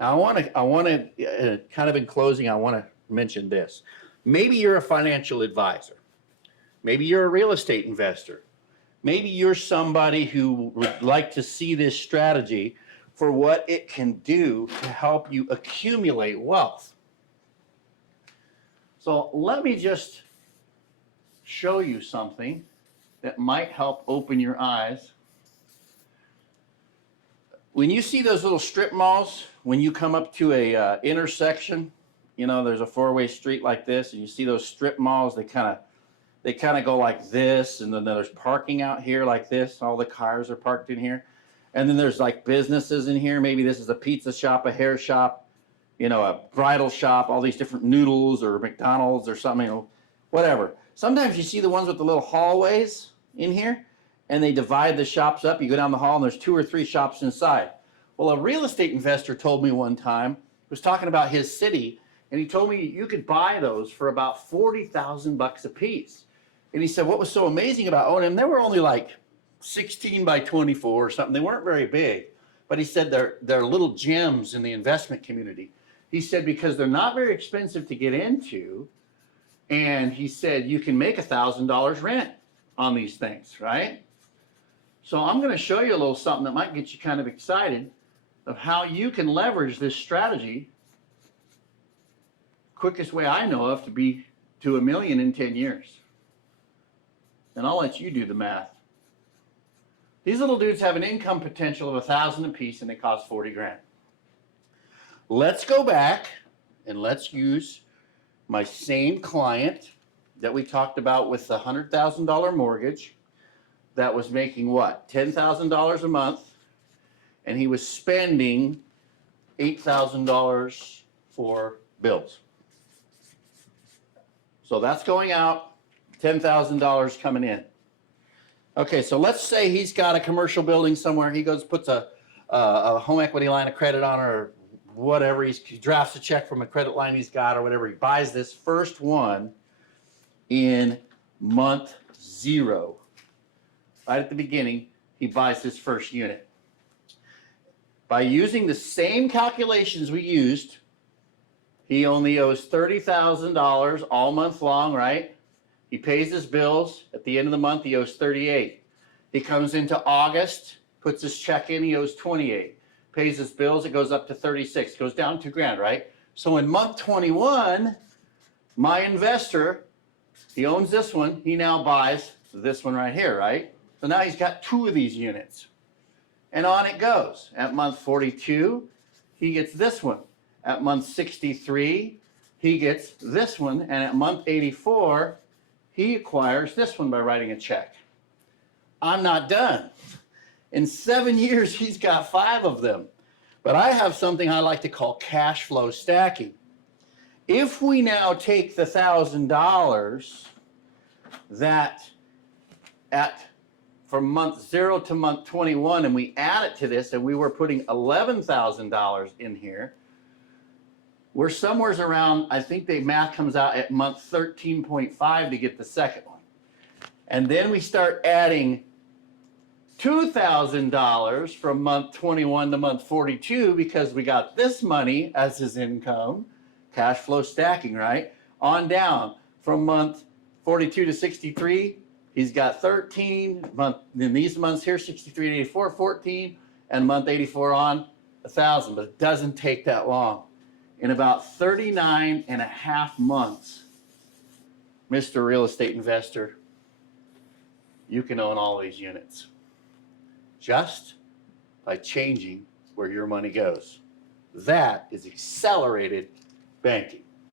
Now, I want to kind of in closing, I want to mention this. Maybe you're a financial advisor. Maybe you're a real estate investor. Maybe you're somebody who would like to see this strategy for what it can do to help you accumulate wealth. So let me just show you something that might help open your eyes. When you see those little strip malls, when you come up to a intersection, you know, there's a four-way street like this, and you see those strip malls, they kind of go like this, and then there's parking out here like this. All the cars are parked in here. And then there's like businesses in here. Maybe this is a pizza shop, a hair shop, you know, a bridal shop, all these different noodles or McDonald's or something, you know, whatever. Sometimes you see the ones with the little hallways in here, and they divide the shops up. You go down the hall, and there's 2 or 3 shops inside. Well, a real estate investor told me one time, was talking about his city, and he told me you could buy those for about $40,000 a piece. And he said what was so amazing about owning them, they were only like 16 by 24 or something. They weren't very big. But he said they're little gems in the investment community. He said because they're not very expensive to get into, and he said you can make $1,000 rent on these things, right? So I'm going to show you a little something that might get you kind of excited of how you can leverage this strategy. Quickest way I know of to be to $1 million in 10 years. And I'll let you do the math. These little dudes have an income potential of $1,000 a piece, and they cost 40 grand. Let's go back and let's use my same client that we talked about with the $100,000 mortgage that was making what? $10,000 a month, and he was spending $8,000 for bills. So that's going out, $10,000 coming in. Okay, so let's say he's got a commercial building somewhere. He goes, puts a home equity line of credit on it or whatever. He drafts a check from a credit line he's got or whatever. He buys this first one in month 0. Right at the beginning, he buys his first unit. By using the same calculations we used, he only owes $30,000 all month long, right? He pays his bills. At the end of the month, he owes $38,000. He comes into August, puts his check in, he owes $28,000. Pays his bills, it goes up to $36,000. Goes down $2 grand, right? So in month 21, my investor, he owns this one, he now buys this one right here, right? So now he's got 2 of these units. And on it goes. At month 42, he gets this one. At month 63, he gets this one. And at month 84, he acquires this one by writing a check. I'm not done. In 7 years, he's got 5 of them. But I have something I like to call cash flow stacking. If we now take the $1,000 that from month 0 to month 21, and we add it to this, and we were putting $11,000 in here, we're somewhere around, I think the math comes out at month 13.5 to get the second one. And then we start adding $2,000 from month 21 to month 42 because we got this money as his income, cash flow stacking, right? On down from month 42 to 63, he's got 13, then these months here, 63 to 84, 14, and month 84 on, 1,000, but it doesn't take that long. In about 39 and a half months, Mr. Real Estate Investor, you can own all these units just by changing where your money goes. That is accelerated banking.